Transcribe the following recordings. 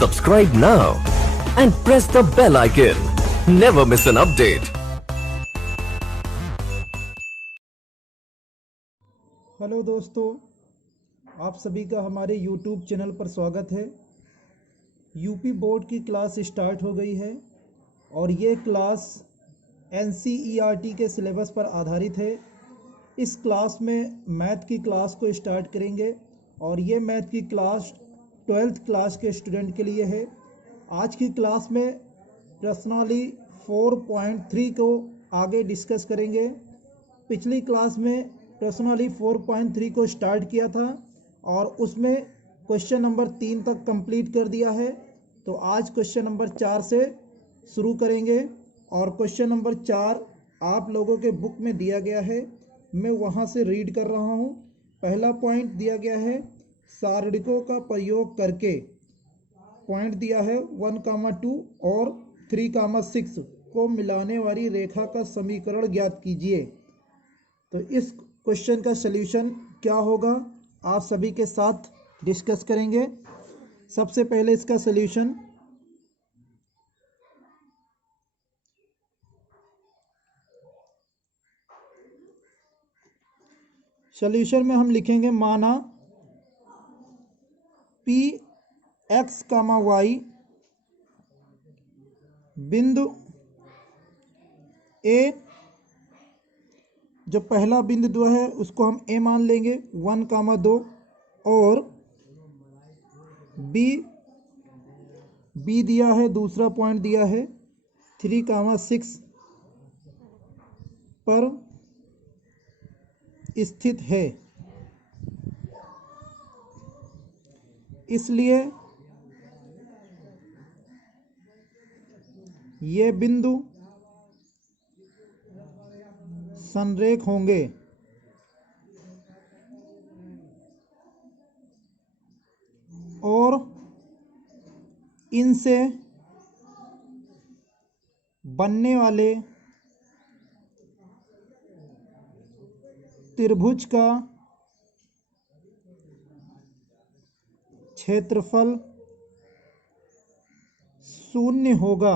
Subscribe now and press the bell icon. Never miss an update. Hello दोस्तों, आप सभी का हमारे YouTube चैनल पर स्वागत है। यूपी बोर्ड की क्लास स्टार्ट हो गई है और ये क्लास NCERT के सिलेबस पर आधारित है। इस क्लास में मैथ की क्लास को स्टार्ट करेंगे और ये मैथ की क्लास 12th क्लास के स्टूडेंट के लिए है। आज की क्लास में प्रश्नावली 4.3 को आगे डिस्कस करेंगे। पिछली क्लास में प्रश्नावली 4.3 को स्टार्ट किया था और उसमें क्वेश्चन नंबर 3 तक कंप्लीट कर दिया है। तो आज क्वेश्चन नंबर 4 से शुरू करेंगे और क्वेश्चन नंबर 4 आप लोगों के बुक में दिया गया है, मैं वहां से रीड कर रहा हूं। पहला पॉइंट दिया गया है सारणिकों का प्रयोग करके, पॉइंट दिया है 1, 2 और 3, 6 को मिलाने वाली रेखा का समीकरण ज्ञात कीजिए। तो इस क्वेश्चन का सलूशन क्या होगा आप सभी के साथ डिस्कस करेंगे। सबसे पहले इसका सलूशन में हम लिखेंगे, माना Px, y बिंदु A, जो पहला बिंदु है उसको हम A मान लेंगे 1, 2 और B दिया है, दूसरा पॉइंट दिया है 3, 6 पर स्थित है। इसलिए ये बिंदु संरेख होंगे और इनसे बनने वाले त्रिभुज का क्षेत्रफल 0 होगा।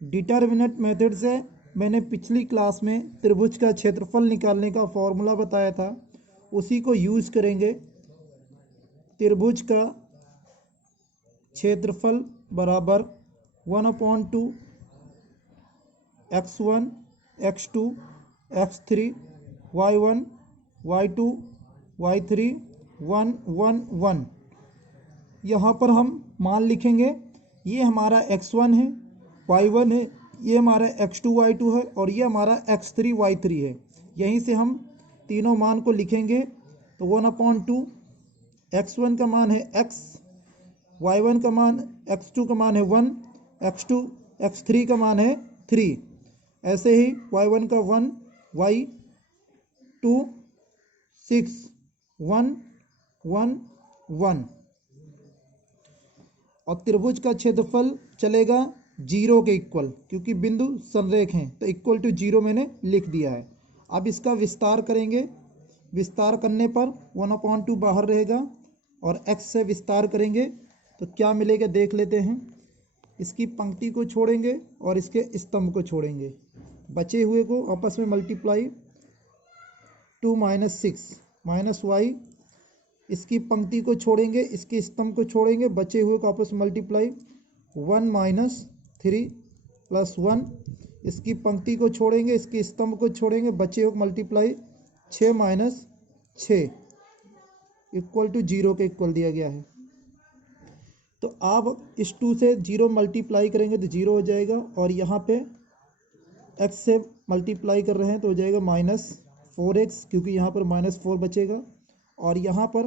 डिटरमिनेंट मेथड से मैंने पिछली क्लास में त्रिभुज का क्षेत्रफल निकालने का फॉर्मूला बताया था, उसी को यूज करेंगे। त्रिभुज का क्षेत्रफल बराबर 1/2 x1 x2 x3 y1 y2 y3 1 1 1। यहाँ पर हम मान लिखेंगे, ये हमारा x1 है, y1 है, ये हमारा x2 y2 है और ये हमारा x3 y3 है। यहीं से हम तीनों मान को लिखेंगे। तो 1/2 x1 का मान है x, y1 का मान, x2 का मान है 1, x2 x3 का मान है 3। ऐसे ही y1 का 1, y2 6 1 1 1। और त्रिभुज का क्षेत्रफल चलेगा 0 के इक्वल, क्योंकि बिंदु संरेख हैं तो इक्वल टू 0 मैंने लिख दिया है। अब इसका विस्तार करेंगे, विस्तार करने पर 1/2 बाहर रहेगा और x से विस्तार करेंगे तो क्या मिलेगा देख लेते हैं। इसकी पंक्ति को छोड़ेंगे और इसके स्तंभ को छोड़ेंगे, बचे हुए को आपस में मल्टीप्लाई 2 - 6 -y, इसकी पंक्ति को छोड़ेंगे, इसके स्तंभ को छोड़ेंगे, बचे हुए को आपस में मल्टीप्लाई 1 - 3 + 1, इसकी पंक्ति को छोड़ेंगे, इसके स्तंभ को छोड़ेंगे, बचे हुए मल्टीप्लाई 6 - 6 इक्वल टू 0 के इक्वल दिया गया है। तो आप इस 2 से 0 मल्टीप्लाई करेंगे तो 0 हो जाएगा और यहाँ पे x से मल्टीप्लाई कर रहे हैं तो हो जाएगा -4x, क्योंकि यहाँ पर -4 बचेगा और यहाँ पर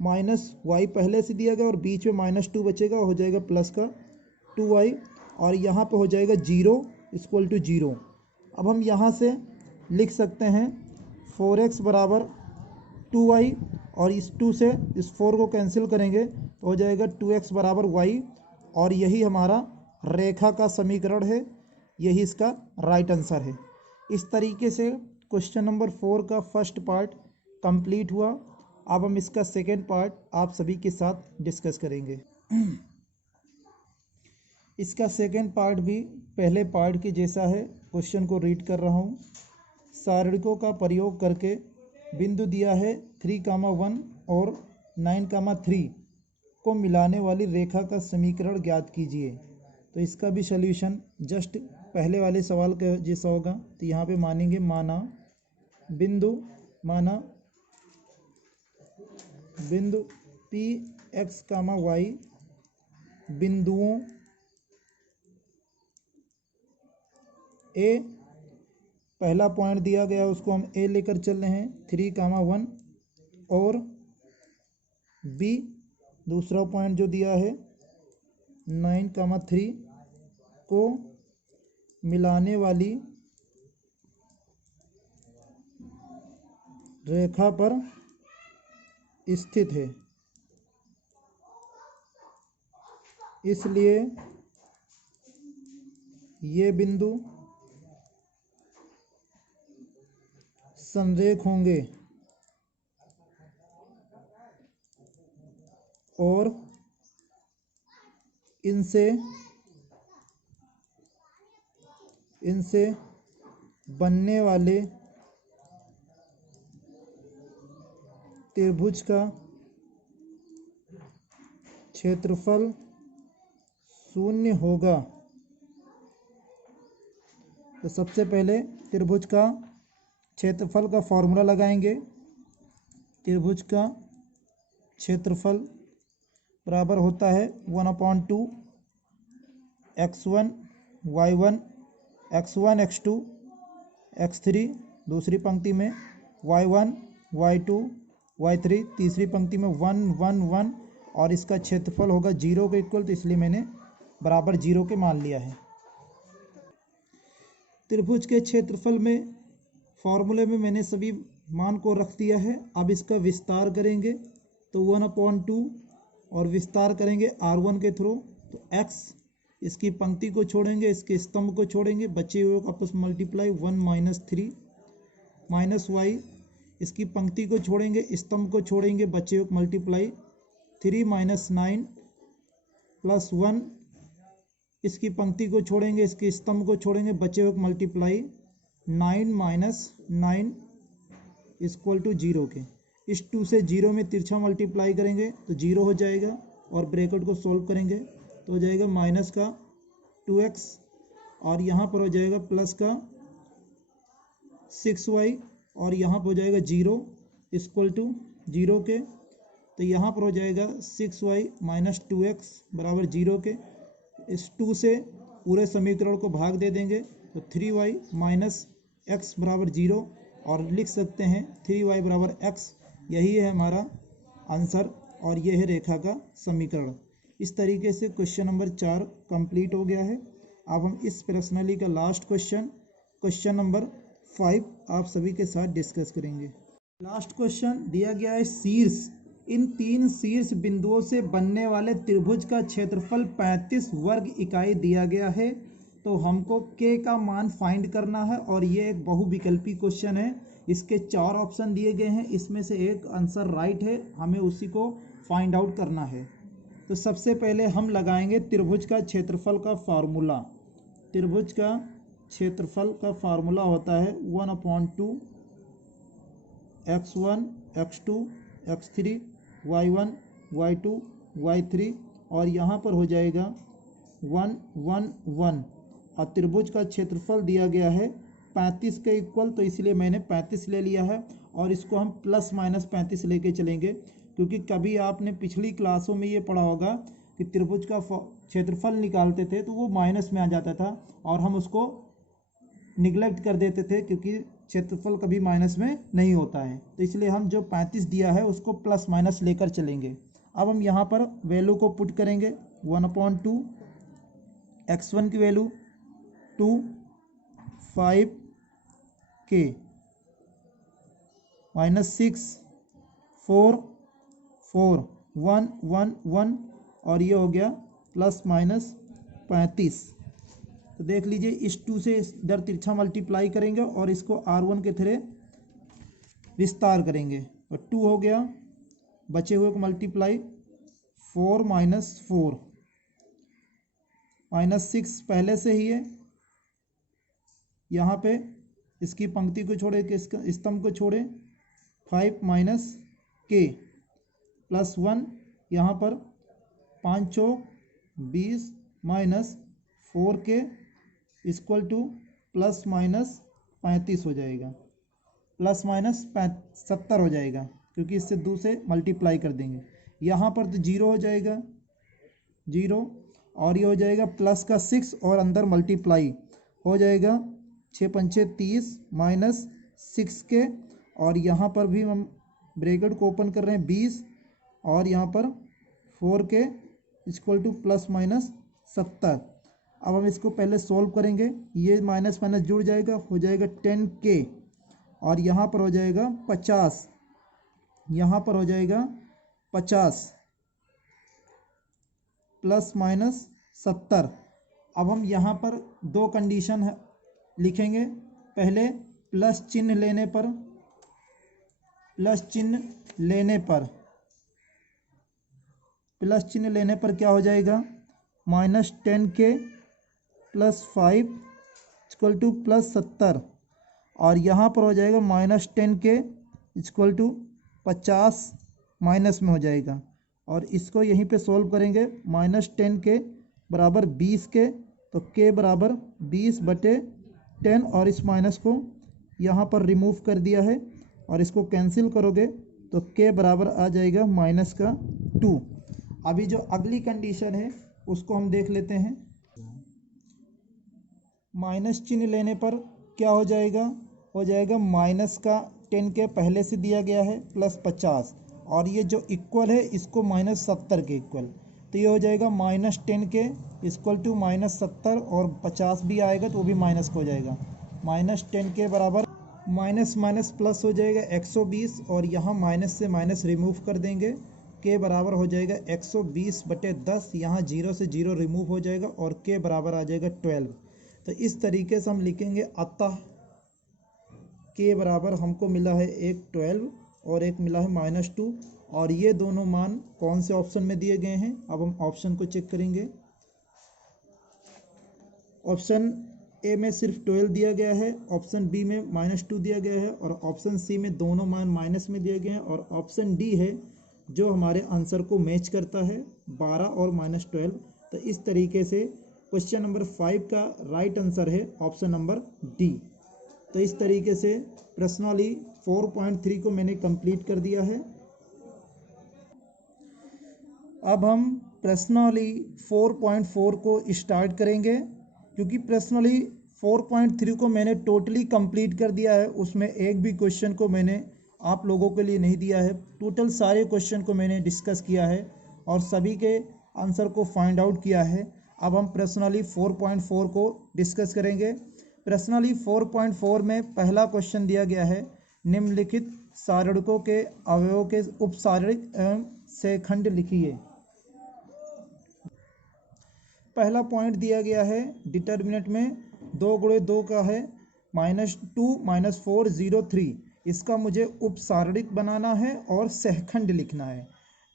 -y पहले से दिया गया और बीच में -2 बचेगा, हो जाएगा प्लस का 2y और यहाँ पर हो जाएगा 0 इक्वल टू 0। अब हम यहाँ से लिख सकते हैं 4x बराबर 2y और इस 2 से इस 4 को कैंसिल करेंगे तो हो जाएगा 2x बराबर y और यही हमारा रेखा का समीकरण है, यही इसका राइट आंसर है। इस तरीके से क्वेश्चन नंबर 4 का फर्स्ट पार्ट कंप्लीट हुआ। अब हम इसका सेकेंड पार्ट आप सभी के साथ डिस्कस करेंगे। इसका सेकेंड पार्ट भी पहले पार्ट के जैसा है। क्वेश्चन को रीड कर रहा हूँ। सारणिकों का प्रयोग करके बिंदु दिया है 3,1 और 9,3 को मिलाने वाली रेखा का समीकरण ज्ञात कीजिए। तो इसका भी सॉल्यूशन जस्ट पहले वाले सवाल का जैसा होगा। तो यहाँ पे मानेंगे माना बिंदु पी एक्स कामा वाई बिंदुओं ए, पहला पॉइंट दिया गया उसको हम ए लेकर चल रहे हैं 3,1 और बी दूसरा पॉइंट जो दिया है 9,3 को मिलाने वाली रेखा पर स्थित है, इसलिए ये बिंदु संरेख होंगे और इनसे बनने वाले त्रिभुज का क्षेत्रफल 0 होगा। तो सबसे पहले त्रिभुज का क्षेत्रफल का फॉर्मूला लगाएंगे। त्रिभुज का क्षेत्रफल बराबर होता है 1/2 x1 y1 x1 x2 x3 दूसरी पंक्ति में y1 y2 y3 तीसरी पंक्ति में 1 1 1 और इसका क्षेत्रफल होगा 0 के इक्वल। तो इसलिए मैंने बराबर 0 के मान लिया है। त्रिभुज के क्षेत्रफल में फॉर्मूले में मैंने सभी मान को रख दिया है। अब इसका विस्तार करेंगे तो 1/2 और विस्तार करेंगे r1 के थ्रू। तो x इसकी पंक्ति को छोड़ेंगे, इसके स्तंभ को छोड़ेंगे, बचे हुए को आपस मल्टीप्लाई 1 - 3 माइनस y इसकी पंक्ति को छोड़ेंगे, स्तंभ को छोड़ेंगे, बचे हुए मल्टीप्लाई 3 - 9 प्लस 1 इसकी पंक्ति को छोड़ेंगे, इसके स्तंभ को छोड़ेंगे, बचे हुए मल्टीप्लाई 9 - 9 इक्वल टू 0 के। इस 2 से 0 में तिरछा मल्टीप्लाई करेंगे तो 0 हो जाएगा और ब्रैकेट को सॉल्व करेंगे तो हो जाएगा माइनस का 2x और यहाँ पर हो जाएगा प्लस का 6y और यहाँ पर हो जाएगा 0 इक्वल टू 0 के। तो यहाँ पर हो जाएगा 6y माइनस 2x बराबर 0 के। इस 2 से पूरे समीकरण को भाग दे देंगे तो 3y माइनस x बराबर 0 और लिख सकते हैं 3y बराबर x। यही है हमारा आंसर और यह है रेखा का समीकरण। इस तरीके से क्वेश्चन नंबर 4 कंप्लीट हो गया है। अब हम इस प्रश्नावली का लास्ट क्वेश्चन नंबर 5 आप सभी के साथ डिस्कस करेंगे। लास्ट क्वेश्चन दिया गया है शीर्ष इन 3 शीर्ष बिंदुओं से बनने वाले त्रिभुज का क्षेत्रफल 35 वर्ग इकाई दिया गया है। तो हमको k का मान फाइंड करना है और ये एक बहुविकल्पी क्वेश्चन है। इसके 4 ऑप्शन दिए गए हैं, इसमें से एक आंसर राइट है, हमें उसी को फाइंड आउट करना है। तो सबसे पहले हम लगाएंगे त्रिभुज का क्षेत्रफल का फार्मूला। त्रिभुज का क्षेत्रफल का फार्मूला होता है 1/2 x1 x2 x3 y1 y2 y3 और यहाँ पर हो जाएगा 1 1 1 और त्रिभुज का क्षेत्रफल दिया गया है 35 के इक्वल। तो इसलिए मैंने 35 ले लिया है और इसको हम प्लस माइनस 35 लेके चलेंगे, क्योंकि कभी आपने पिछली क्लासों में ये पढ़ा होगा कि त्रिभुज का क्षेत्रफल निकालते थे तो वो माइनस में आ जाता था और हम उसको निगलेक्ट कर देते थे क्योंकि क्षेत्रफल कभी माइनस में नहीं होता है। तो इसलिए हम जो 35 दिया है उसको प्लस माइनस लेकर चलेंगे। अब हम यहाँ पर वैल्यू को पुट करेंगे 1/2 x1 की वैल्यू 2 5 k माइनस 6 4 4 1 1 1 और ये हो गया प्लस माइनस 35। तो देख लीजिए इस 2 से इधर तिरछा मल्टीप्लाई करेंगे और इसको r1 के थ्रू विस्तार करेंगे और 2 हो गया बचे हुए को मल्टीप्लाई 4 माइनस 4 माइनस 6 पहले से ही है, यहाँ पे इसकी पंक्ति को छोड़े कि इसका स्तंभ को छोड़े 5 माइनस के प्लस 1 यहाँ पर 5 चौक 20 माइनस 4 के इक्वल टू प्लस माइनस 35 हो जाएगा, प्लस माइनस 70 हो जाएगा क्योंकि इससे 2 से मल्टीप्लाई कर देंगे। यहाँ पर तो 0 हो जाएगा 0 और ये हो जाएगा प्लस का 6 और अंदर मल्टीप्लाई हो जाएगा 6 पंचे 30 माइनस 6 के और यहाँ पर भी हम ब्रैकेट को ओपन कर रहे हैं 20 और यहाँ पर 4 के इक्वल टू प्लस माइनस 70। अब हम इसको पहले सोल्व करेंगे, ये माइनस माइनस जुड़ जाएगा, हो जाएगा 10 के और यहाँ पर हो जाएगा 50, यहाँ पर हो जाएगा 50 प्लस माइनस 70। अब हम यहाँ पर दो कंडीशन लिखेंगे, पहले प्लस चिन्ह लेने पर, प्लस चिन्ह लेने पर क्या हो जाएगा माइनस 10 के प्लस 5 इक्वल टू प्लस 70 और यहाँ पर हो जाएगा माइनस 10 के इक्वल टू 50 माइनस में हो जाएगा और इसको यहीं पे सोल्व करेंगे। माइनस 10 के बराबर 20 के, तो के बराबर 20/10 और इस माइनस को यहाँ पर रिमूव कर दिया है और इसको कैंसिल करोगे तो के बराबर आ जाएगा माइनस का 2। अभी जो अगली कंडीशन है उसको हम देख लेते हैं। माइनस चिन्ह लेने पर क्या हो जाएगा माइनस का 10 के पहले से दिया गया है प्लस 50 और ये जो इक्वल है इसको माइनस 70 के इक्वल, तो ये हो जाएगा माइनस 10 के इक्वल टू माइनस 70 और 50 भी आएगा तो वो भी माइनस हो जाएगा। माइनस 10 के बराबर माइनस माइनस प्लस हो जाएगा 120 और यहाँ माइनस से माइनस रिमूव कर देंगे, के बराबर हो जाएगा 120/10, यहाँ 0 से 0 रिमूव हो जाएगा और के बराबर आ जाएगा 12। तो इस तरीके से हम लिखेंगे, अतः के बराबर हमको मिला है एक 12 और एक मिला है -2 और ये दोनों मान कौन से ऑप्शन में दिए गए हैं। अब हम ऑप्शन को चेक करेंगे। ऑप्शन ए में सिर्फ 12 दिया गया है, ऑप्शन बी में -2 दिया गया है और ऑप्शन सी में दोनों मान माइनस में दिए गए हैं और ऑप्शन डी है जो हमारे आंसर को मैच करता है 12 और -12। तो इस तरीके से क्वेश्चन नंबर 5 का राइट आंसर है ऑप्शन नंबर डी। तो इस तरीके से प्रश्नावली 4.3 को मैंने कंप्लीट कर दिया है। अब हम प्रश्नावली 4.4 को स्टार्ट करेंगे क्योंकि प्रश्नावली 4.3 को मैंने टोटली कंप्लीट कर दिया है, उसमें एक भी क्वेश्चन को मैंने आप लोगों के लिए नहीं दिया है। टोटल सारे क्वेश्चन को मैंने डिस्कस किया है और सभी के आंसर को फाइंड आउट किया है। अब हम प्रश्नावली 4.4 को डिस्कस करेंगे। प्रश्नावली 4.4 में पहला क्वेश्चन दिया गया है, निम्नलिखित सारणिकों के अवयवों के उपसारणिक एवं सहखंड लिखिए। पहला पॉइंट दिया गया है डिटर्मिनेंट में 2 × 2 का है -2 - 4 0 3। इसका मुझे उपसारणिक बनाना है और सहखंड लिखना है।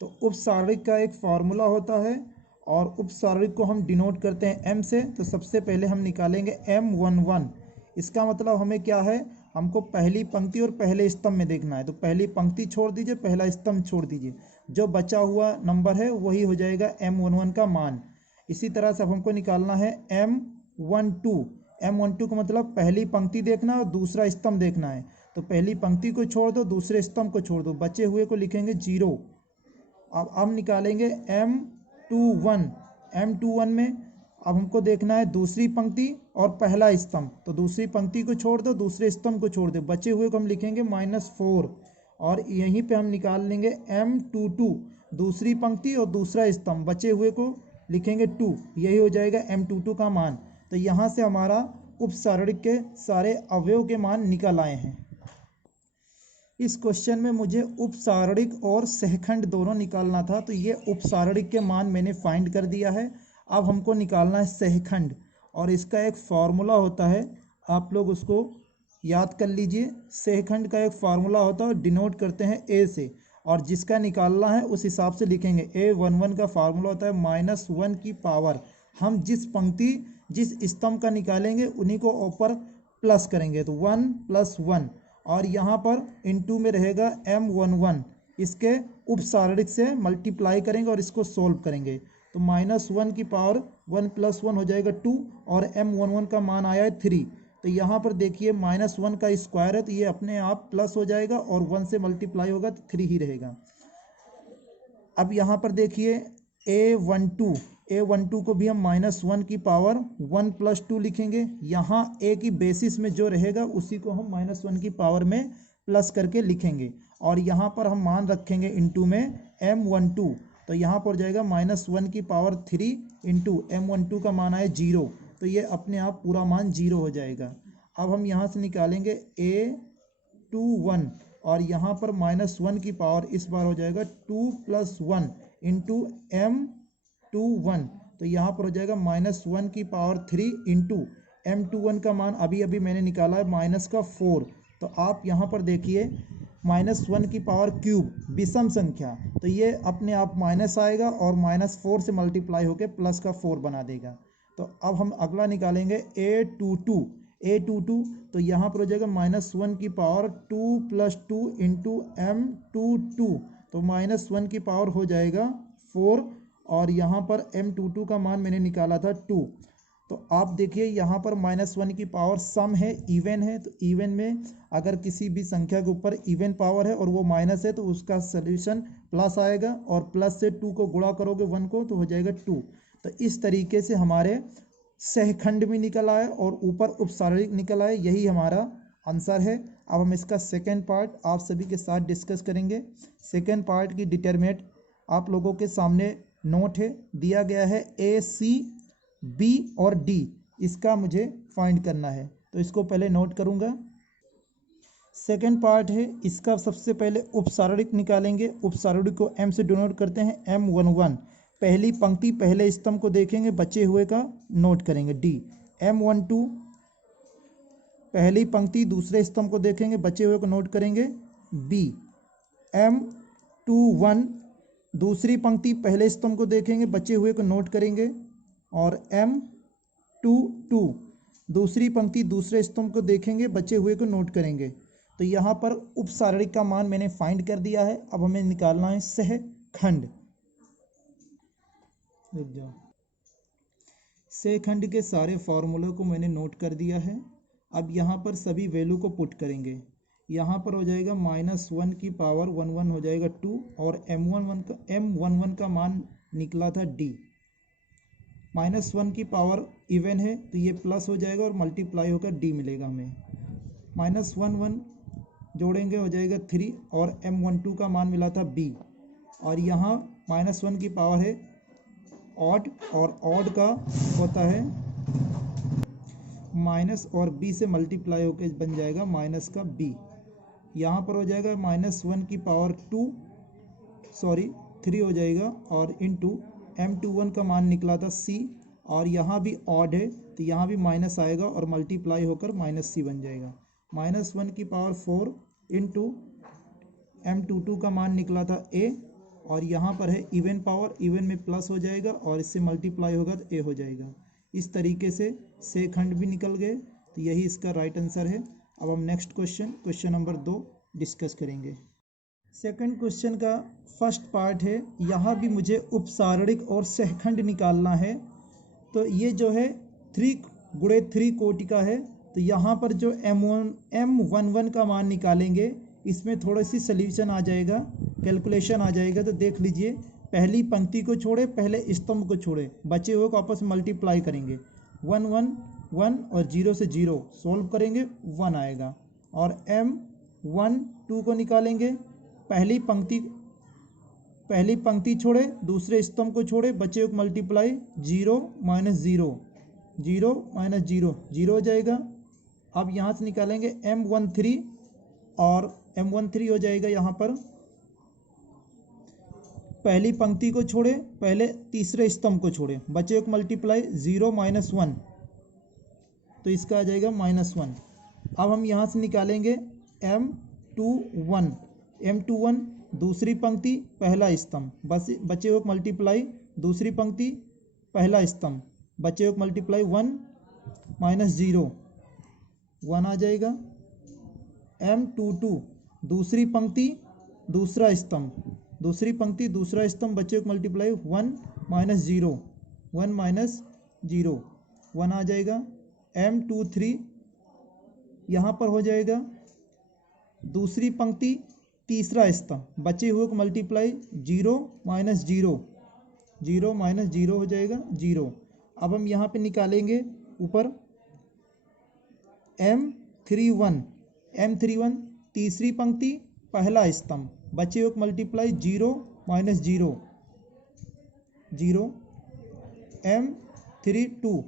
तो उपसारणिक का एक फार्मूला होता है और उपसारणिक को हम डिनोट करते हैं m से। तो सबसे पहले हम निकालेंगे M11। इसका मतलब हमें क्या है, हमको पहली पंक्ति और पहले स्तंभ में देखना है। तो पहली पंक्ति छोड़ दीजिए, पहला स्तंभ छोड़ दीजिए, जो बचा हुआ नंबर है वही हो जाएगा M11 का मान। इसी तरह से अब हमको निकालना है M12। M12 का मतलब पहली पंक्ति देखना है और दूसरा स्तंभ देखना है। तो पहली पंक्ति को छोड़ दो, दूसरे स्तंभ को छोड़ दो, बचे हुए को लिखेंगे 0। अब निकालेंगे M21। M21 में अब हमको देखना है दूसरी पंक्ति और पहला स्तंभ। तो दूसरी पंक्ति को छोड़ दो, दूसरे स्तंभ को छोड़ दो, बचे हुए को हम लिखेंगे -4 और यहीं पे हम निकाल लेंगे M22। दूसरी पंक्ति और दूसरा स्तंभ, बचे हुए को लिखेंगे 2, यही हो जाएगा M22 का मान। तो यहाँ से हमारा उपसारणिक के सारे अवयव के मान निकल आए हैं। इस क्वेश्चन में मुझे उपसारणिक और सहखंड दोनों निकालना था, तो ये उपसारणिक के मान मैंने फाइंड कर दिया है। अब हमको निकालना है सहखंड और इसका एक फार्मूला होता है, आप लोग उसको याद कर लीजिए। सहखंड का एक फार्मूला होता है, डिनोट करते हैं ए से। और जिसका निकालना है उस हिसाब से लिखेंगे। A11 का फार्मूला होता है -1 की पावर, हम जिस पंक्ति जिस स्तंभ का निकालेंगे उन्हीं को ऊपर प्लस करेंगे, तो 1 + 1, और यहाँ पर इनटू में रहेगा M11, इसके उपसारणिक से मल्टीप्लाई करेंगे और इसको सोल्व करेंगे, तो -1 की पावर 1 + 1 हो जाएगा 2, और M11 का मान आया है 3। तो यहाँ पर देखिए -1 का स्क्वायर है तो ये अपने आप प्लस हो जाएगा और 1 से मल्टीप्लाई होगा तो 3 ही रहेगा। अब यहाँ पर देखिए A12 को भी हम -1 की पावर 1 + 2 लिखेंगे। यहाँ A की बेसिस में जो रहेगा उसी को हम -1 की पावर में प्लस करके लिखेंगे, और यहाँ पर हम मान रखेंगे इनटू में M12, तो यहाँ पर हो जाएगा -1 की पावर 3 इंटू M12 का मान आया 0, तो ये अपने आप पूरा मान 0 हो जाएगा। अब हम यहाँ से निकालेंगे A21, और यहाँ पर -1 की पावर इस बार हो जाएगा 2 + 1 इंटू M21, तो यहाँ पर हो जाएगा -1 की पावर 3 इंटू M21 का मान अभी अभी मैंने निकाला है -4, तो आप यहाँ पर देखिए -1 की पावर क्यूब विषम संख्या, तो ये अपने आप माइनस आएगा और -4 से मल्टीप्लाई होकर +4 बना देगा। तो अब हम अगला निकालेंगे A22, तो यहाँ पर हो जाएगा -1 की पावर 2 + 2 इंटू M22, तो -1 की पावर हो जाएगा 4, और यहाँ पर M22 का मान मैंने निकाला था 2। तो आप देखिए यहाँ पर -1 की पावर सम है, इवन है, तो इवन में अगर किसी भी संख्या के ऊपर इवन पावर है और वो माइनस है तो उसका सोल्यूशन प्लस आएगा, और प्लस से 2 को गुणा करोगे 1 को तो हो जाएगा 2। तो इस तरीके से हमारे सहखंड भी निकल आए और ऊपर उपसारणिक निकल आए, यही हमारा आंसर है। अब हम इसका सेकेंड पार्ट आप सभी के साथ डिस्कस करेंगे। सेकेंड पार्ट की डिटरमिनेंट आप लोगों के सामने नोट है, दिया गया है AC, B और D, इसका मुझे फाइंड करना है, तो इसको पहले नोट करूंगा। सेकेंड पार्ट है, इसका सबसे पहले उपसारणिक निकालेंगे। उपसारणिक को M से डिनोट करते हैं, M11, पहली पंक्ति पहले स्तंभ को देखेंगे, बचे हुए का नोट करेंगे D। M12 पहली पंक्ति दूसरे स्तंभ को देखेंगे, बचे हुए को नोट करेंगे B। M21 दूसरी पंक्ति पहले स्तंभ को देखेंगे, बचे हुए को नोट करेंगे, और M22 दूसरी पंक्ति दूसरे स्तंभ को देखेंगे, बचे हुए को नोट करेंगे। तो यहाँ पर उपसारणिक का मान मैंने फाइंड कर दिया है। अब हमें निकालना है सहखंड। रुक जाओ, सहखंड के सारे फॉर्मूलों को मैंने नोट कर दिया है। अब यहाँ पर सभी वैल्यू को पुट करेंगे। यहाँ पर हो जाएगा -1 की पावर 1 हो जाएगा 2, और M11 का मान निकला था D। -1 की पावर इवन है तो ये प्लस हो जाएगा और मल्टीप्लाई होकर D मिलेगा हमें। -1 जोड़ेंगे हो जाएगा 3, और M12 का मान मिला था B, और यहाँ -1 की पावर है ऑड, और ऑड का होता है माइनस, और B से मल्टीप्लाई होकर बन जाएगा माइनस का B। यहाँ पर हो जाएगा -1 की पावर 3 हो जाएगा, और इंटू M21 का मान निकला था C, और यहाँ भी ऑड है तो यहाँ भी माइनस आएगा और मल्टीप्लाई होकर -C बन जाएगा। -1 की पावर 4 इंटू M22 का मान निकला था A, और यहाँ पर है इवन पावर, इवन में प्लस हो जाएगा और इससे मल्टीप्लाई होगा तो A हो जाएगा। इस तरीके से सहखंड भी निकल गए, तो यही इसका राइट आंसर है। अब हम नेक्स्ट क्वेश्चन नंबर 2 डिस्कस करेंगे। सेकंड क्वेश्चन का फर्स्ट पार्ट है, यहाँ भी मुझे उपसारणिक और सहखंड निकालना है। तो ये जो है 3 × 3 कोटि का है, तो यहाँ पर जो M11 का मान निकालेंगे इसमें थोड़ी सी सोल्यूशन आ जाएगा, कैलकुलेशन आ जाएगा। तो देख लीजिए, पहली पंक्ति को छोड़े, पहले स्तंभ को छोड़े, बचे हुए को आपस में मल्टीप्लाई करेंगे, 1 1 1 और 0 से 0 सोल्व करेंगे 1 आएगा। और M12 को निकालेंगे, पहली पंक्ति छोड़े, दूसरे स्तंभ को छोड़े, बचे को मल्टीप्लाई, 0 - 0 0 - 0 0 हो जाएगा। अब यहाँ से निकालेंगे M13, और M13 हो जाएगा यहाँ पर पहली पंक्ति को छोड़े, पहले तीसरे स्तंभ को छोड़े, बचे को मल्टीप्लाई, 0 - 1, तो इसका आ जाएगा -1। अब हम यहाँ से निकालेंगे M21 दूसरी पंक्ति पहला स्तंभ, बचे हुए मल्टीप्लाई दूसरी पंक्ति पहला स्तंभ, बचे हुए मल्टीप्लाई 1 माइनस 0 1 आ जाएगा। M22 दूसरी पंक्ति दूसरा स्तंभ, दूसरी पंक्ति दूसरा स्तंभ, बचे हुए मल्टीप्लाई 1 माइनस 0 1 माइनस 0 1 आ जाएगा। M23 यहाँ पर हो जाएगा दूसरी पंक्ति तीसरा स्तंभ, बचे हुए को मल्टीप्लाई 0 माइनस 0 0 माइनस 0 हो जाएगा 0। अब हम यहाँ पे निकालेंगे ऊपर M31 तीसरी पंक्ति पहला स्तंभ, बचे हुए को मल्टीप्लाई 0 माइनस 0 0। M32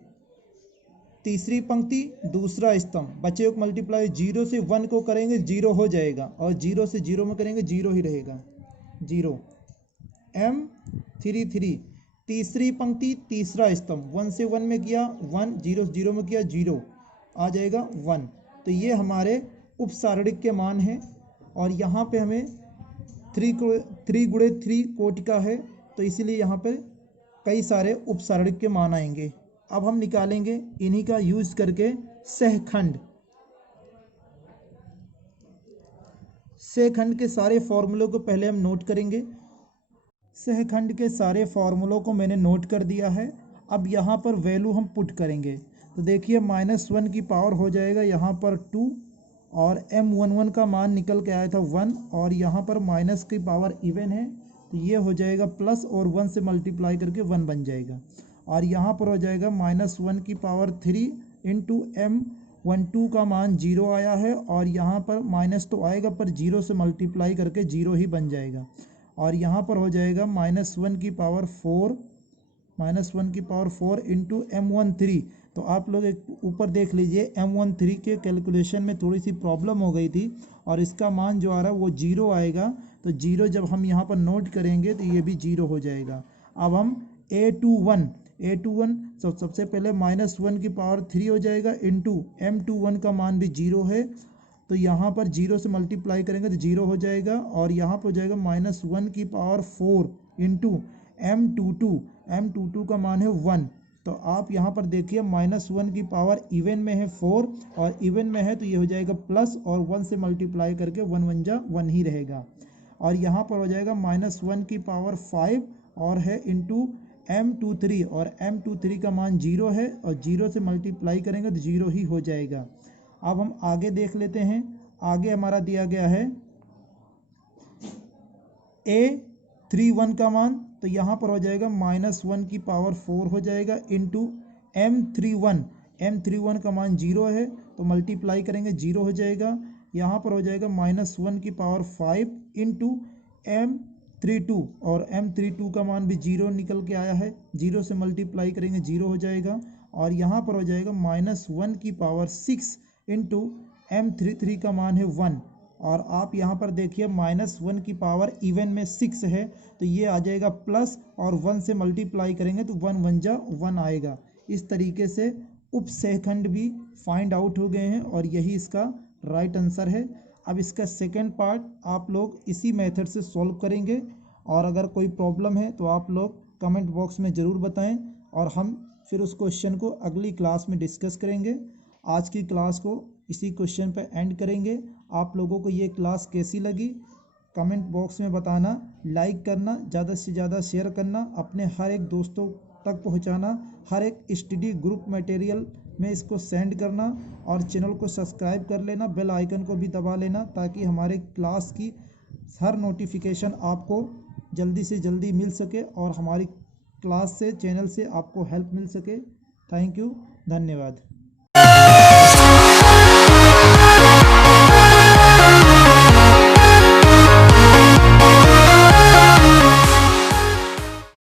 तीसरी पंक्ति दूसरा स्तंभ, बचे हुए मल्टीप्लाई 0 से 1 को करेंगे 0 हो जाएगा, और 0 से 0 में करेंगे 0 ही रहेगा 0। M33 तीसरी पंक्ति तीसरा स्तंभ, 1 से 1 में किया 1, 0 से 0 में किया 0 आ जाएगा 1। तो ये हमारे उपसारणिक के मान हैं, और यहाँ पे हमें 3 गुणे 3 कोटि का है, तो इसीलिए यहाँ पर कई सारे उपसारणिक के मान आएंगे। अब हम निकालेंगे इन्हीं का यूज करके सहखंड। सहखंड के सारे फॉर्मूलों को पहले हम नोट करेंगे। सहखंड के सारे फॉर्मूलों को मैंने नोट कर दिया है। अब यहाँ पर वैल्यू हम पुट करेंगे, तो देखिए -1 की पावर हो जाएगा यहाँ पर 2, और M11 का मान निकल के आया था 1, और यहाँ पर माइनस की पावर इवन है, तो ये हो जाएगा प्लस, और 1 से मल्टीप्लाई करके 1 बन जाएगा। और यहाँ पर हो जाएगा -1 की पावर 3 इंटू M12 का मान 0 आया है, और यहाँ पर माइनस तो आएगा पर 0 से मल्टीप्लाई करके 0 ही बन जाएगा। और यहाँ पर हो जाएगा -1 की पावर 4 इंटू M13। तो आप लोग एक ऊपर देख लीजिए, M13 के कैलकुलेशन में थोड़ी सी प्रॉब्लम हो गई थी, और इसका मान जो आ रहा है वो 0 आएगा। तो 0 जब हम यहाँ पर नोट करेंगे तो ये भी 0 हो जाएगा। अब हम A21 सबसे पहले -1 की पावर 3 हो जाएगा इंटू M21 का मान भी 0 है, तो यहाँ पर 0 से मल्टीप्लाई करेंगे तो 0 हो जाएगा। और यहाँ पर हो जाएगा -1 की पावर 4 इंटू M22 का मान है 1। तो आप यहाँ पर देखिए -1 की पावर इवन में है 4, और इवन में है तो ये हो जाएगा प्लस, और 1 से मल्टीप्लाई करके 1 1 जा 1 ही रहेगा। और यहाँ पर हो जाएगा -1 की पावर 5 और है इंटू M23, और M23 का मान 0 है, और 0 से मल्टीप्लाई करेंगे तो 0 ही हो जाएगा। अब हम आगे देख लेते हैं। आगे हमारा दिया गया है A31 का मान, तो यहाँ पर हो जाएगा -1 की पावर 4 हो जाएगा इंटू M31 का मान 0 है, तो मल्टीप्लाई करेंगे 0 हो जाएगा। यहाँ पर हो जाएगा -1 की पावर 5 इंटू M32, और M32 का मान भी 0 निकल के आया है, 0 से मल्टीप्लाई करेंगे 0 हो जाएगा। और यहाँ पर हो जाएगा -1 की पावर 6 इंटू M33 का मान है 1। और आप यहाँ पर देखिए -1 की पावर इवन में 6 है, तो ये आ जाएगा प्लस, और 1 से मल्टीप्लाई करेंगे तो 1 1 जा 1 आएगा। इस तरीके से उपसहखंड भी फाइंड आउट हो गए हैं, और यही इसका राइट आंसर है। अब इसका सेकंड पार्ट आप लोग इसी मेथड से सॉल्व करेंगे, और अगर कोई प्रॉब्लम है तो आप लोग कमेंट बॉक्स में ज़रूर बताएं, और हम फिर उस क्वेश्चन को अगली क्लास में डिस्कस करेंगे। आज की क्लास को इसी क्वेश्चन पर एंड करेंगे। आप लोगों को ये क्लास कैसी लगी कमेंट बॉक्स में बताना, लाइक करना, ज़्यादा से ज़्यादा शेयर करना, अपने हर एक दोस्तों तक पहुंचाना, हर एक स्टडी ग्रुप मटेरियल में इसको सेंड करना, और चैनल को सब्सक्राइब कर लेना, बेल आइकन को भी दबा लेना, ताकि हमारे क्लास की हर नोटिफिकेशन आपको जल्दी से जल्दी मिल सके, और हमारी क्लास से चैनल से आपको हेल्प मिल सके। थैंक यू, धन्यवाद।